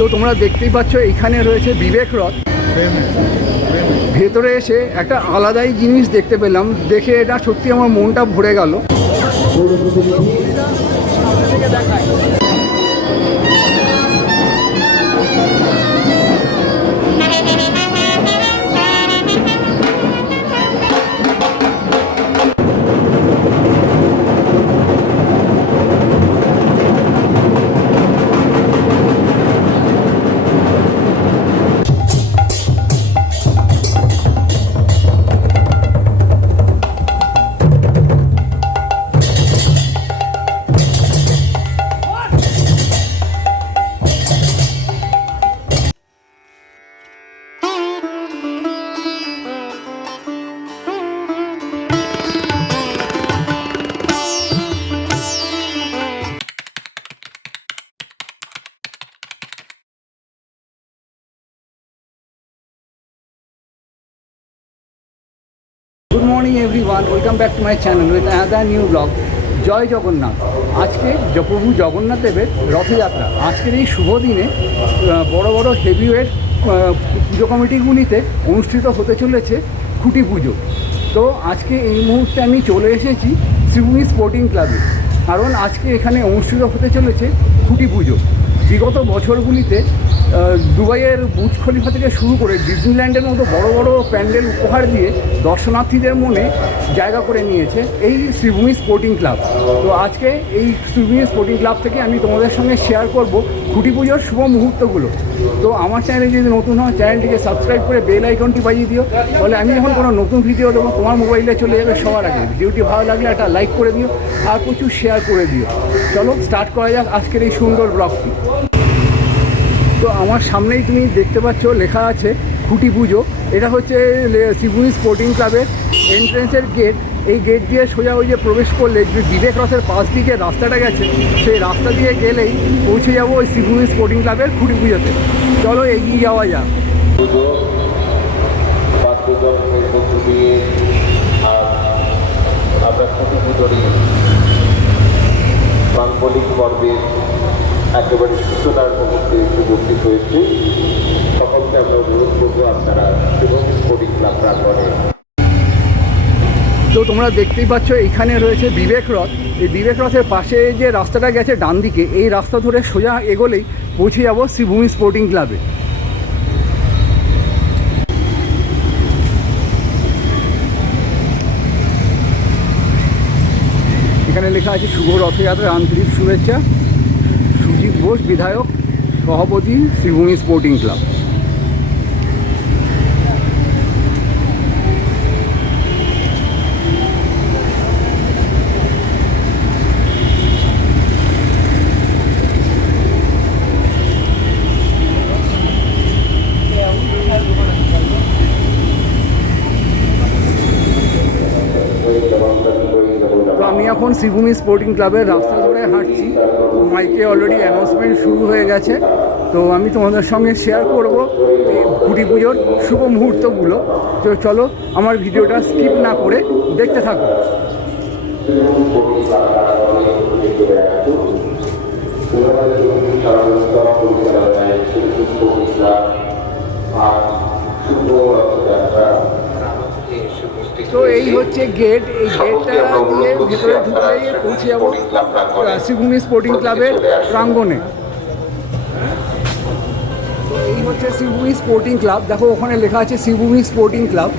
তো তোমরা দেখতেই পাচ্ছ, এইখানে রয়েছে বিবেক রথ। ভেতরে এসে একটা আলাদাই জিনিস দেখতে পেলাম। দেখে এটা সত্যি আমার মনটা ভরে গেল। Good everyone welcome back to my channel with another new blog Jay Jagannath. আজকে প্রভু জগন্নাথ দেবের রথযাত্রা। আজকের এই শুভ দিনে বড় বড় হেভিওয়েট পুজো কমিটিগুলিতে অনুষ্ঠিত হতে চলেছে খুঁটি পুজো। তো আজকে এই মুহূর্তে আমি চলে এসেছি শ্রীভূমি স্পোর্টিং ক্লাবে কারণ আজকে এখানে অনুষ্ঠিত হতে চলেছে খুঁটি পুজো। বিগত বছরগুলিতে দুবাইয়ের বুর্জ খলিফা থেকে শুরু করে ডিজনিল্যান্ডের মতো বড় বড় প্যান্ডেল উপহার দিয়ে দর্শনার্থীদের মনে জায়গা করে নিয়েছে এই শ্রীভূমি স্পোর্টিং ক্লাব। তো আজকে এই শ্রীভূমি স্পোর্টিং ক্লাব থেকে আমি তোমাদের সঙ্গে শেয়ার করব খুঁটি পুজোর শুভ মুহূর্তগুলো। তো আমার চ্যানেলে যদি নতুন হয় চ্যানেলটিকে সাবস্ক্রাইব করে বেল আইকনটি বাজিয়ে দিও। তাহলে আমি যখন কোনো নতুন ভিডিও দেবো, তোমার মোবাইলে চলে যাবে সবার আগে। ভিডিওটি ভালো লাগলে একটা লাইক করে দিও আর প্রচুর শেয়ার করে দিও। চলো স্টার্ট করা যাক আজকের এই সুন্দর ব্লগটি তো আমার সামনেই তুমি দেখতে পাচ্ছ, লেখা আছে খুঁটি পুজো। এটা হচ্ছে শ্রীভূমি স্পোর্টিং ক্লাবের এন্ট্রেন্সের গেট এই গেট দিয়ে সোজা ওই যে প্রবেশ করলে যে বিবেক রথের পাশ দিকে রাস্তাটা গেছে, সেই রাস্তা দিয়ে গেলেই পৌঁছে যাব ওই শিবুনি স্পোর্টিং ক্লাবের খুঁটি পুজোতে। চলো এগিয়ে যাওয়া যাক। দিয়ে আমরা খুঁটি পর্বের একেবারে সূচনার মুহূর্তে উপস্থিত হয়েছে, সকলকে আমরা অনুরোধ করব আপনারা এবং ক্লাব প্রাঙ্গণে। তো তোমরা দেখতেই পাচ্ছ, এখানে রয়েছে বিবেক রথ। এই বিবেক রথের পাশে যে রাস্তাটা গেছে ডান দিকে, এই রাস্তা ধরে সোজা এগোলেই পৌঁছে যাব শ্রীভূমি স্পোর্টিং ক্লাবে এখানে লেখা আছে, শুভ রথযাত্রার আন্তরিক শুভেচ্ছা। বোস বিধায়ক সভাপতি শ্রীভূমি স্পোর্টিং ক্লাব আমি এখন শ্রীভূমি স্পোর্টিং ক্লাবের রাস্তা হাঁটছি। মাইকে অলরেডি অ্যানাউন্সমেন্ট শুরু হয়ে গেছে। তো আমি তোমাদের সঙ্গে শেয়ার করব কুটি পুজোর শুভ মুহূর্তগুলো। তো চলো আমার ভিডিওটা স্কিপ না করে দেখতে থাকো। তো এই হচ্ছে গেট এই গেটটা দিয়ে ভেতরে ঢুকলেই পৌঁছে যাব। আহ, শ্রীভূমি স্পোর্টিং ক্লাবের প্রাঙ্গণে। তো এই হচ্ছে শ্রীভূমি স্পোর্টিং ক্লাব দেখো ওখানে লেখা আছে শ্রীভূমি স্পোর্টিং ক্লাব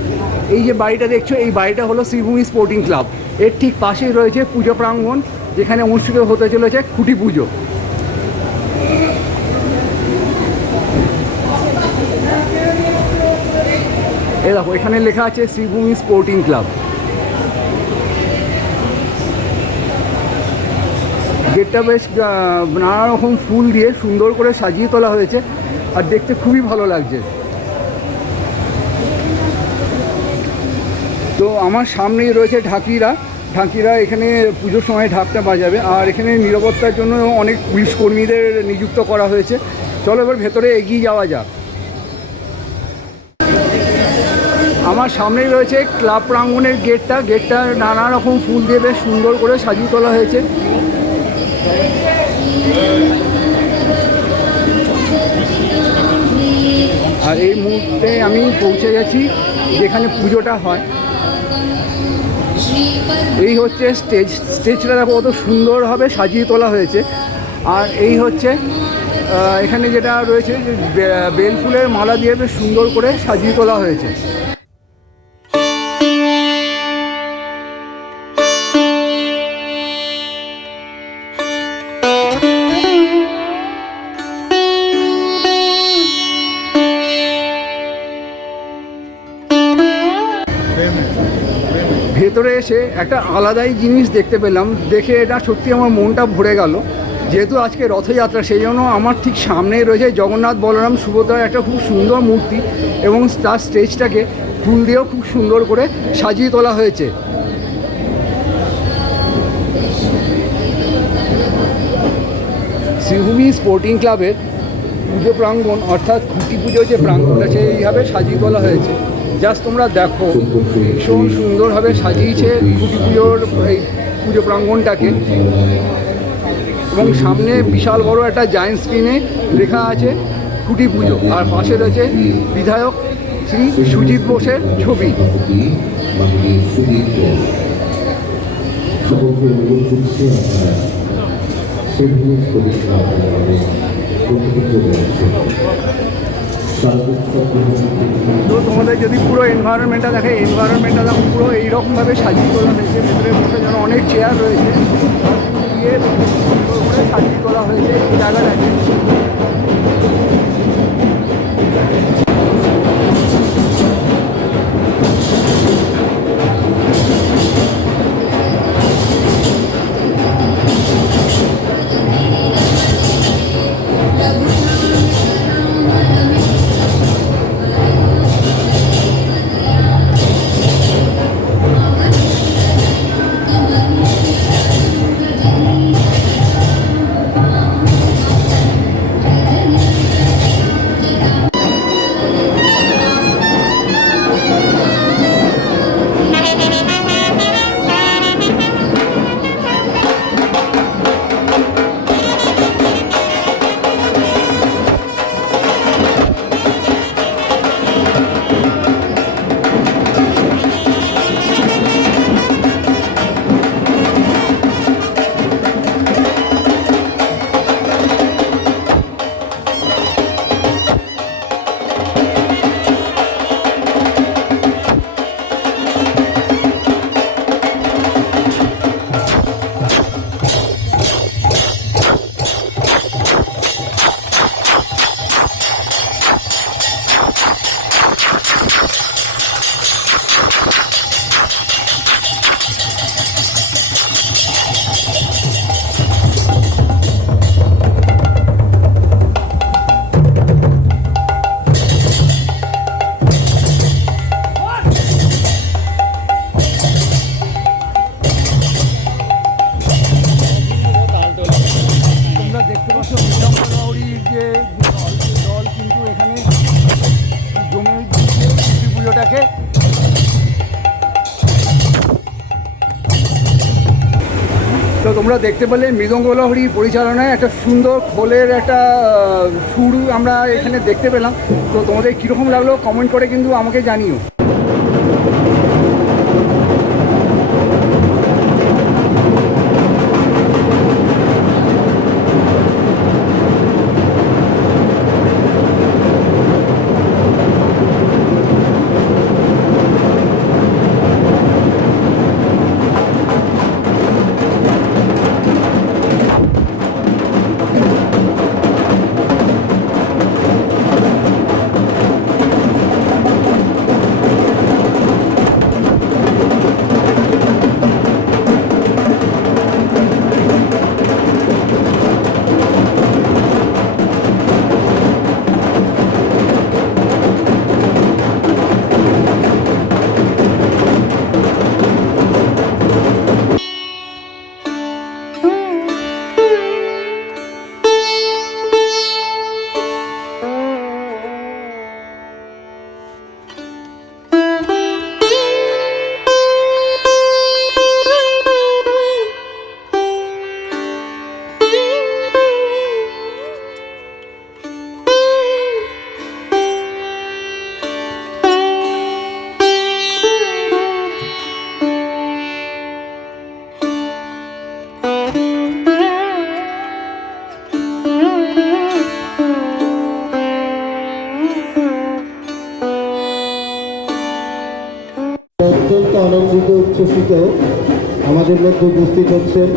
এই যে বাড়িটা দেখছ এই বাড়িটা হলো শ্রীভূমি স্পোর্টিং ক্লাব এর ঠিক পাশেই রয়েছে পুজো প্রাঙ্গণ যেখানে অনুষ্ঠিত হতে চলেছে খুঁটি পুজো। এই দেখো, এখানে লেখা আছে শ্রীভূমি স্পোর্টিং ক্লাব। গেটটা বেশ নানা রকম ফুল দিয়ে সুন্দর করে সাজিয়ে তোলা হয়েছে আর দেখতে খুবই ভালো লাগছে। তো আমার সামনেই রয়েছে ঢাকিরা। ঢাকিরা এখানে পুজোর সময় ঢাকটা বাজাবে আর এখানে নিরাপত্তার জন্য অনেক পুলিশ কর্মীদের নিযুক্ত করা হয়েছে। চলো এবার ভেতরে এগিয়ে যাওয়া যাক। আমার সামনেই রয়েছে ক্লাব প্রাঙ্গণের গেটটা। গেটটা নানা রকম ফুল দিয়ে বেশ সুন্দর করে সাজিয়ে তোলা হয়েছে। আর এই মুহূর্তে আমি পৌঁছে গেছি যেখানে পুজোটা হয়। এই হচ্ছে স্টেজ। স্টেজটা দেখো কত সুন্দরভাবে সাজিয়ে তোলা হয়েছে। আর এই হচ্ছে এখানে যেটা রয়েছে যে বে- বেল ফুলের মালা দিয়ে বেশ সুন্দর করে সাজিয়ে তোলা হয়েছে। এসে একটা আলাদাই জিনিস দেখতে পেলাম। দেখে এটা সত্যি আমার মনটা ভরে গেল। যেহেতু আজকে রথযাত্রা, সেই জন্য আমার ঠিক সামনেই রয়েছে জগন্নাথ বলরাম সুভদ্রার একটা খুব সুন্দর মূর্তি এবং তার স্টেজটাকে ফুল দিয়েও খুব সুন্দর করে সাজিয়ে তোলা হয়েছে। শ্রীভূমি স্পোর্টিং ক্লাবের পুজো প্রাঙ্গণ অর্থাৎ খুঁটি পুজো যে প্রাঙ্গণটা, সেইভাবে সাজিয়ে তোলা হয়েছে। জাস্ট তোমরা দেখো, ভীষণ সুন্দরভাবে সাজিয়েছে খুঁটি পুজোর এই পুজো প্রাঙ্গণটাকে এবং সামনে বিশাল বড় একটা জায়েন্ট স্ক্রিনে লেখা আছে, খুঁটি পুজো। আর পাশে রয়েছে বিধায়ক শ্রী সুজিত বোসের ছবি। তো তোমাদের যদি পুরো এনভায়রনমেন্টটা দেখে এনভায়রনমেন্টটা দেখো, পুরো এইরকমভাবে সাজিয়ে তোলা হয়েছে। ভেতরে বসে যেন অনেক চেয়ার রয়েছে। দিয়ে সুন্দর করে সাজিয়ে তোলা হয়েছে, এই জায়গাটাকে। দেখতে পেলে মৃদঙ্গ লহরী পরিচালনায় একটা সুন্দর খোলের একটা সুর আমরা এখানে দেখতে পেলাম। তো তোমাদের কীরকম লাগল? কমেন্ট করে কিন্তু আমাকে জানিও। উপস্থিত হচ্ছেন।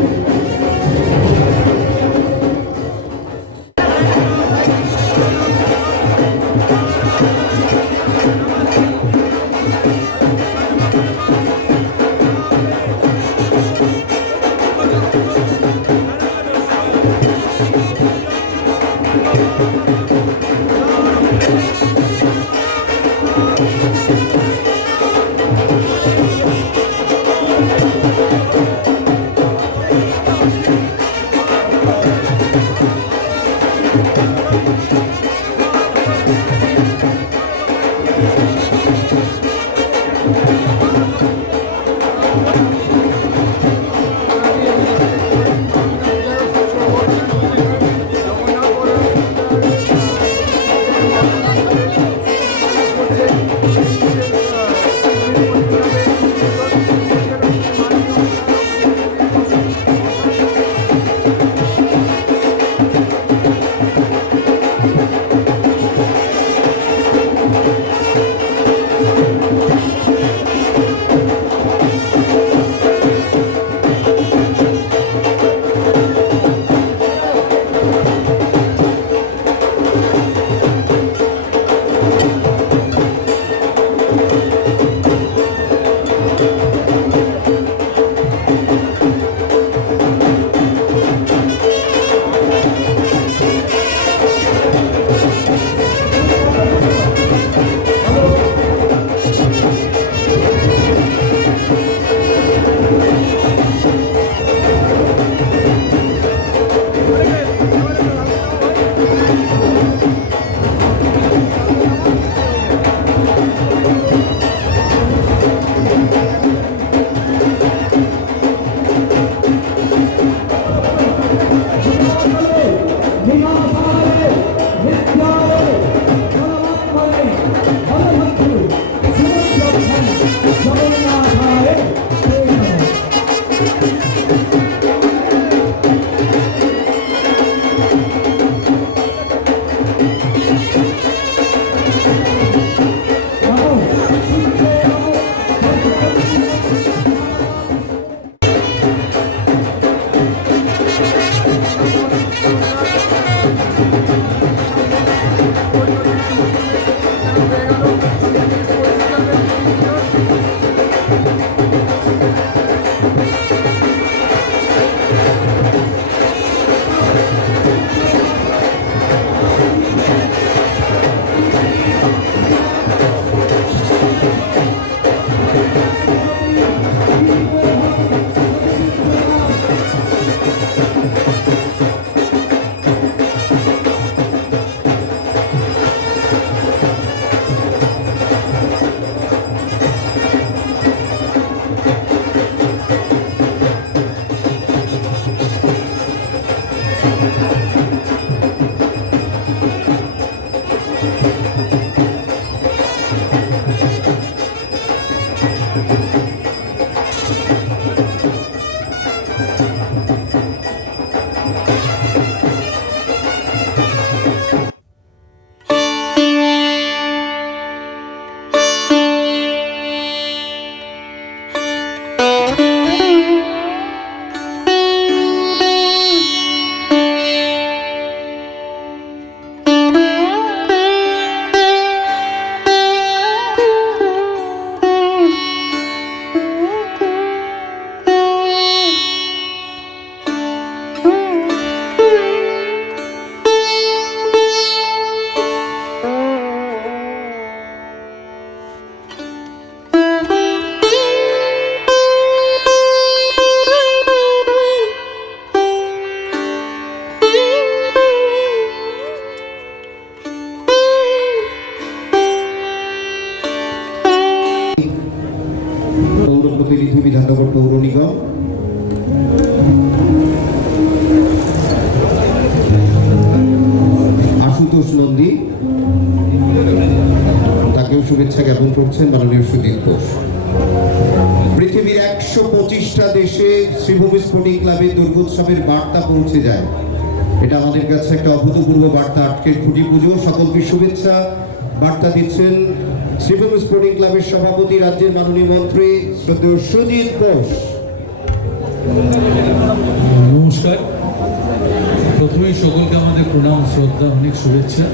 ক্লাবে দুর্গোৎসবের বার্তা পৌঁছে যায়। এটা আমাদের কাছে একটা অভূতপূর্ব বার্তা। আজকের খুঁটি পুজো সকলকে শুভেচ্ছা বার্তা দিচ্ছেন শ্রীভূম স্পোর্টিং ক্লাবের সভাপতি, রাজ্যের মাননীয় মন্ত্রী শ্রদ্ধেয় সুজিত ঘোষ। নমস্কার। প্রথমেই সকলকে আমাদের প্রণাম, শ্রদ্ধা, অনেক শুভেচ্ছা।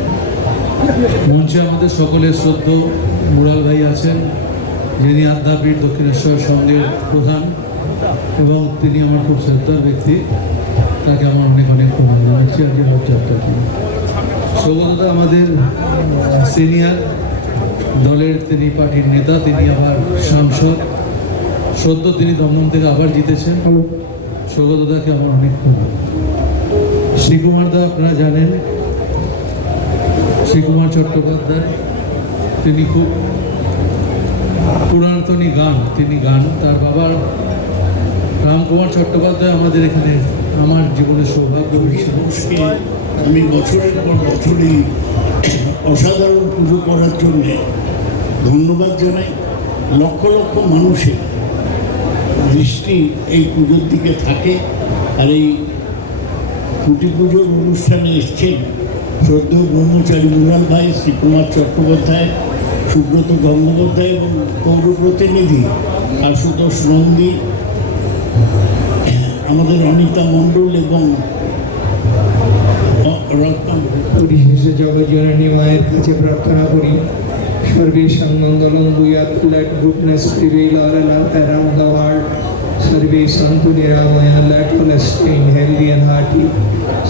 মঞ্চে আমাদের সকলের শ্রদ্ধ মুরাল ভাই আছেন, যিনি আদ্যাপীঠ দক্ষিণেশ্বর সঙ্গের প্রধান। এবং তিনি আমার খুব শ্রদ্ধার ব্যক্তি। তাকে আমার অনেক অনেক প্রণাম জানাচ্ছি আজকে রথযাত্রাটি সৌগতদা আমাদের সিনিয়র দলের তিনি পার্টির নেতা তিনি আবার সাংসদ। সদ্য তিনি দমদম থেকে আবার জিতেছেন। সৌগতদাকে আমার অনেক প্রণাম। শ্রীকুমার দা আপনারা জানেন শ্রীকুমার চট্টোপাধ্যায় তিনি খুব পুরাতনী গান তিনি গান তার বাবার রামকুমার চট্টোপাধ্যায় আমাদের এখানে আমার জীবনের সৌভাগ্য মানুষকে আমি বছরের পর বছরই অসাধারণ পুজো করার জন্য ধন্যবাদ জানাই। লক্ষ লক্ষ মানুষের দৃষ্টি এই পুজোর দিকে থাকে আর এই কুটি পুজোর অনুষ্ঠানে এসছেন শ্রদ্ধ ব্রহ্মচারী মুরাল ভাই শ্রীকুমার চট্টোপাধ্যায়, সুব্রত গঙ্গোপাধ্যায় এবং পৌর প্রতিনিধি আশুতোষ নন্দী আমাদের অনিতা মণ্ডল এবং রত্ন পরিশেষে জগজননী মায়ের কাছে প্রার্থনা করি সর্বেশাং মঙ্গলম ভূয়াত let goodness prevail all around the world सर्वे सन्तु निरामया let all stay healthy and hearty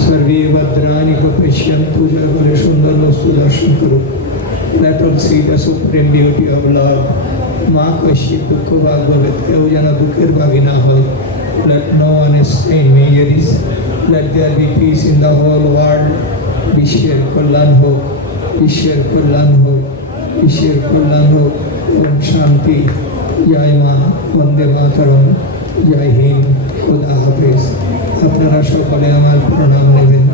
सर्वे भद्राणि पश्यन्तु जगरे সুন্দর বস্তু দর্শন করুক let all see the supreme beauty of love মা কশি দুঃখ ভাগ বলে কেউ যেন দুঃখের ভাগী না হয় Let no one stay memories let there be peace in the whole world. বিশ্বের কল্যাণ হোক বিশ্বের কল্যাণ হোক বিশ্বের কল্যাণ হোক এবং শান্তি জয় মা বন্দে মাতরম জয় হিন্দ খুদা হাফেজ আপনারা সকলে আমার প্রণাম নেবেন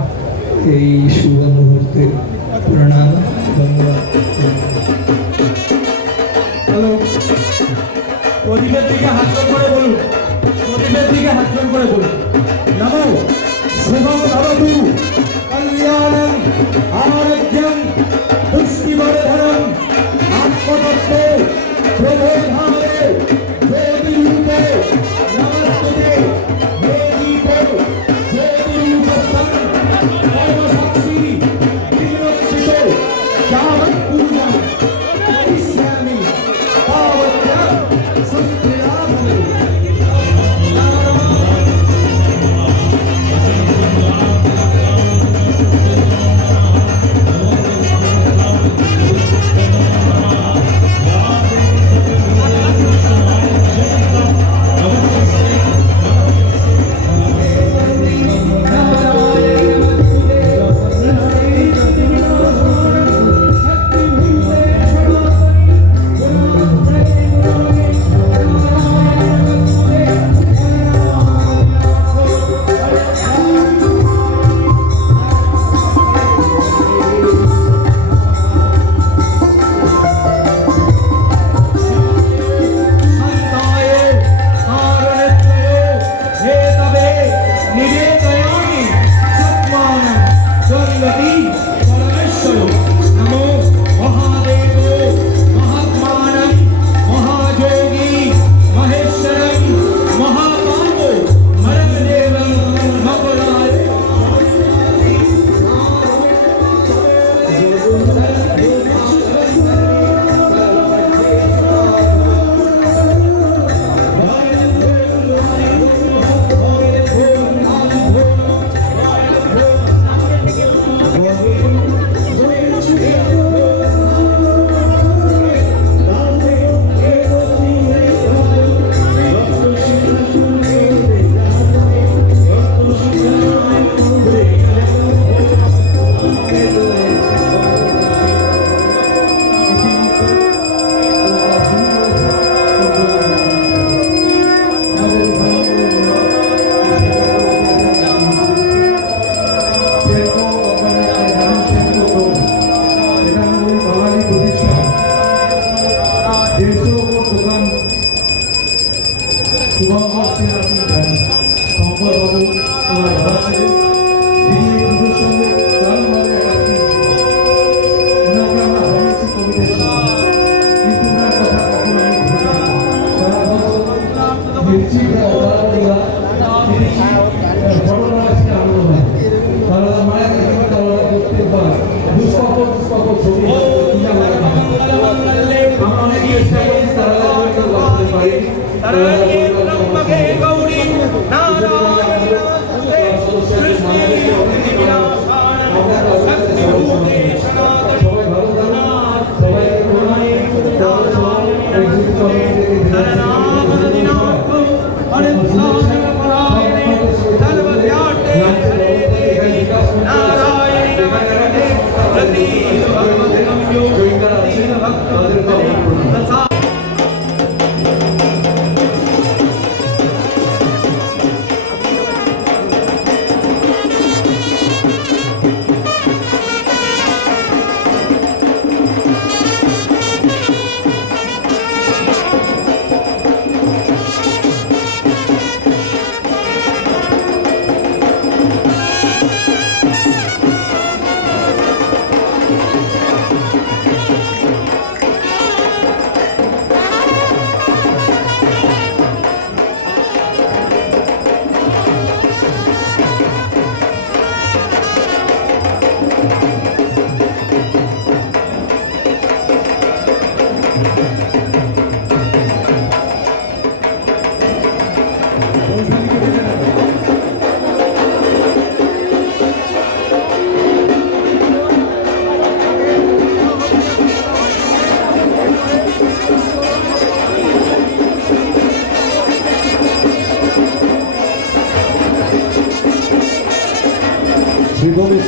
এই শুভ মুহূর্তে প্রণাম ধন্যবাদ হ্যালো প্রদীপের দিকে হাত করে বলুন প্রদীপের দিকে হাতজন করে বলুন। নমো শুভম ভবতু কল্যাণং আরোগ্যং পুষ্টিবর্ধনং আত্মতত্ত্বে প্রবোধায়ে Hello.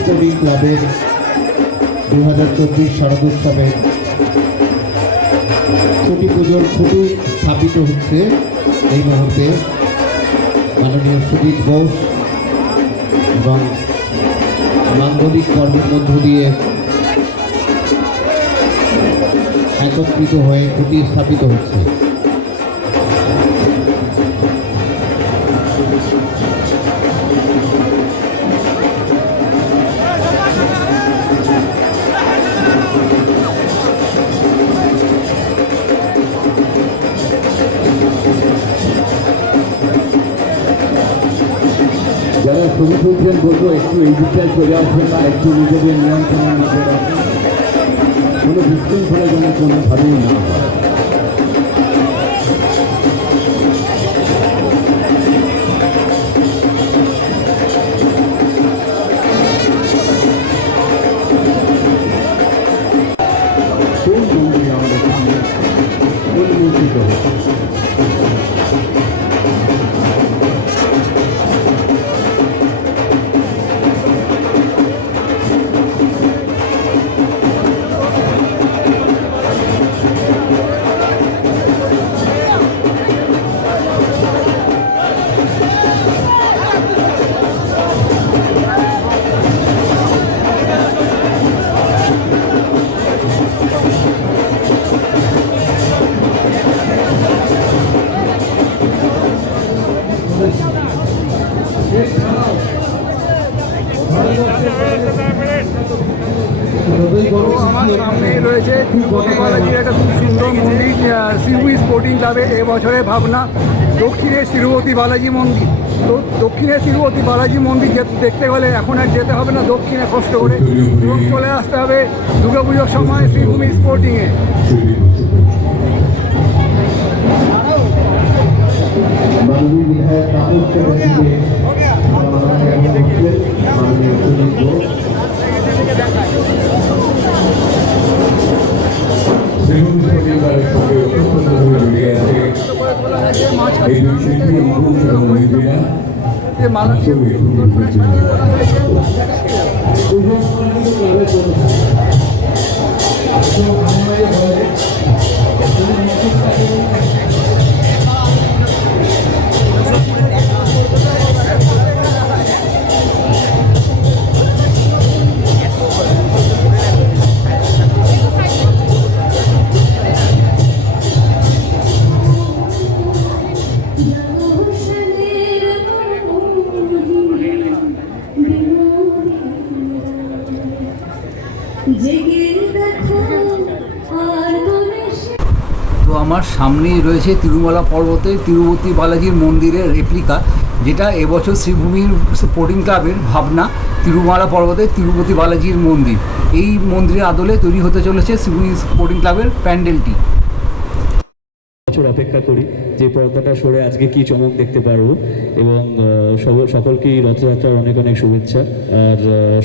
শিবম ক্লাবের দু হাজার চব্বিশ শারদোৎসবের খুঁটি পুজোর খুঁটি স্থাপিত হচ্ছে এই মুহূর্তে। মাননীয় সুদীপ ঘোষ এবং মাঙ্গলিক কর্মের মধ্য দিয়ে একত্রিত হয়ে খুঁটি স্থাপিত হচ্ছে। তুলছেন বলব একটু এই দিকটায় চলে আসবেন না একটু নিজেদের নিয়ন্ত্রণের মধ্যে রাখবেন কোনো বিশৃঙ্খলা যেন কোনোভাবেই না হয় খুব সুন্দর মন্দির শিবুই স্পোর্টিং ক্লাবের এবছরের ভাবনা দক্ষিণে তিরুপতি বালাজি মন্দির। তো দক্ষিণে তিরুপতি বালাজি মন্দির দেখতে গেলে এখন আর যেতে হবে না, দক্ষিণে কষ্ট করে। চলে আসতে হবে দুর্গাপুজোর সময় শ্রীভূমি স্পোর্টিংয়ে মাননীয় বিধায়ক তাপস চ্যাটার্জিকে মাননীয় পরিবারের সঙ্গে ওতপ্রোতভাবে জড়িয়ে আছে এই দুই শিল্পী অঙ্কুশ এবং সামনেই রয়েছে তিরুমালা পর্বতে তিরুপতি বালাজির মন্দিরের রেপ্লিকা যেটা এবছর শ্রীভূমির স্পোর্টিং ক্লাবের ভাবনা, তিরুমালা পর্বতে তিরুপতি বালাজির মন্দির। এই মন্দিরের আদলে তৈরি হতে চলেছে শ্রীভূমি স্পোর্টিং ক্লাবের প্যান্ডেলটি। বছর অপেক্ষা করি যে পর্দাটা সরে আজকে কি চমক দেখতে পারব এবং সকলকেই রথযাত্রার অনেক অনেক শুভেচ্ছা। আর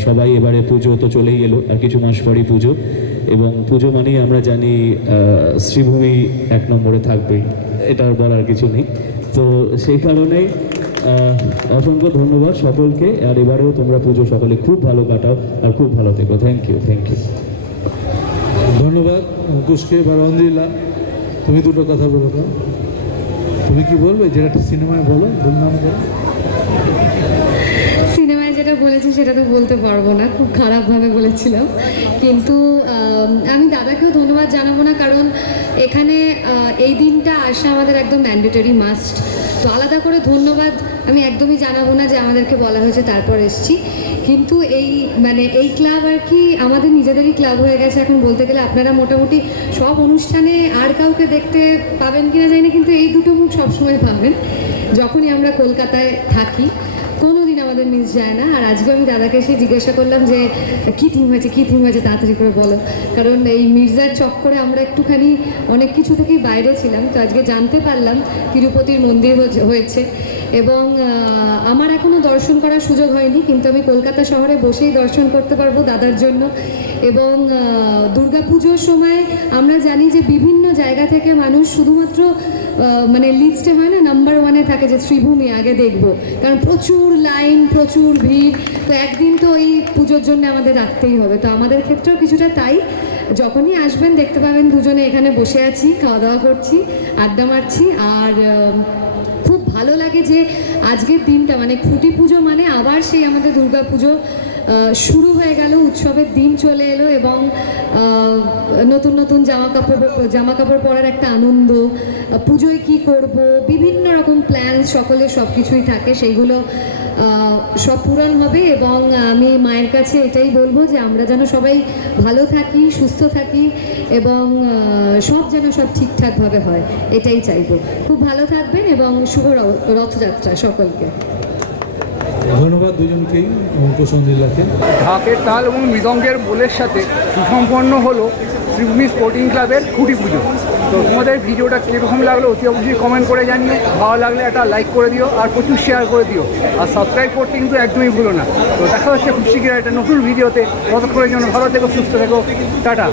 সবাই এবারে পুজো তো চলেই এলো, আর কিছু মাস পরই পুজো। এবং পুজো মানেই আমরা জানি শ্রীভূমি এক নম্বরে থাকবেই। এটা আর বলার কিছু নেই। তো সেই কারণেই অসংখ্য ধন্যবাদ সকলকে। আর এবারেও তোমরা পুজো সকলে খুব ভালো কাটাও আর খুব ভালো থেকো। থ্যাংক ইউ থ্যাংক ইউ ধন্যবাদ অঙ্কুশকে বা রঞ্জিলা। তুমি দুটো কথা বলো তুমি কি বলবে? যেটা সিনেমায় বলো যেটা বলেছি সেটা তো বলতে পারব না, খুব খারাপভাবে বলেছিলাম। কিন্তু, আমি দাদাকেও ধন্যবাদ জানাব না, কারণ এখানে এই দিনটা আসা আমাদের একদম ম্যান্ডেটরি মাস্ট তো আলাদা করে ধন্যবাদ আমি একদমই জানাব না যে আমাদেরকে বলা হয়েছে, তারপর এসছি। কিন্তু এই মানে এই ক্লাব আর কি, আমাদের নিজেদেরই ক্লাব হয়ে গেছে এখন বলতে গেলে। আপনারা মোটামুটি সব অনুষ্ঠানে আর কাউকে দেখতে পাবেন কিনা জানি না, কিন্তু এই দুটো মুখ সবসময় পাবেন। যখনই আমরা কলকাতায় থাকি আমাদের মিস যায় না আর আজকে আমি দাদাকে এসে জিজ্ঞাসা করলাম যে, কী থিম হয়েছে? কী থিম হয়েছে? তাড়াতাড়ি করে বলো। কারণ এই মির্জার চক্করে আমরা একটুখানি অনেক কিছু থেকেই বাইরে ছিলাম, তো আজকে জানতে পারলাম তিরুপতির মন্দির হয়েছে- এবং আমার এখনও দর্শন করার সুযোগ হয়নি, কিন্তু আমি কলকাতা শহরে বসেই দর্শন করতে পারব দাদার জন্য। এবং দুর্গাপুজোর সময় আমরা জানি যে বিভিন্ন জায়গা থেকে মানুষ শুধুমাত্র মানে লিস্টে হয় না নাম্বার ওয়ানে থাকে যে শ্রীভূমি আগে দেখব। কারণ প্রচুর লাইন প্রচুর ভিড়, তো একদিন তো ওই পুজোর জন্য আমাদের রাখতেই হবে। তো আমাদের ক্ষেত্রেও কিছুটা তাই। যখনই আসবেন, দেখতে পাবেন দুজনে এখানে বসে আছি, খাওয়া দাওয়া করছি, আড্ডা মারছি, আর খুব ভালো লাগে যে আজকের দিনটা মানে খুঁটি পুজো মানে আবার সেই আমাদের দুর্গা পুজো শুরু হয়ে গেল, উৎসবের দিন চলে এলো এবং নতুন নতুন জামা কাপড় জামা কাপড় পরার একটা আনন্দ, পুজোয় কি করব, বিভিন্ন রকম প্ল্যান সকলের সব কিছুই থাকে সেইগুলো সব পূরণ হবে এবং আমি মায়ের কাছে এটাই বলব যে আমরা যেন সবাই ভালো থাকি, সুস্থ থাকি এবং সব যেন সব ঠিকঠাকভাবে হয়, এটাই চাইব। খুব ভালো থাকবেন এবং শুভ রথযাত্রা সকলকে। ধন্যবাদ দুজনকেই রঞ্জিলাকে ঢাকের তাল এবং মৃদঙ্গের বোলের সাথে সুসম্পন্ন হলো শ্রীভূমি স্পোর্টিং ক্লাবের খুঁটি পুজো। তো তোমাদের ভিডিওটা কীরকম লাগল অতি অবশ্যই কমেন্ট করে জানিও ভালো লাগলে একটা লাইক করে দিও আর প্রচুর শেয়ার করে দিও। আর সাবস্ক্রাইব করতে কিন্তু একদমই ভুলো না। তো দেখা হচ্ছে খুব শীঘ্রই একটা নতুন ভিডিওতে। ততক্ষণের জন্য ভালো থেকো, সুস্থ থেকো। টাটা।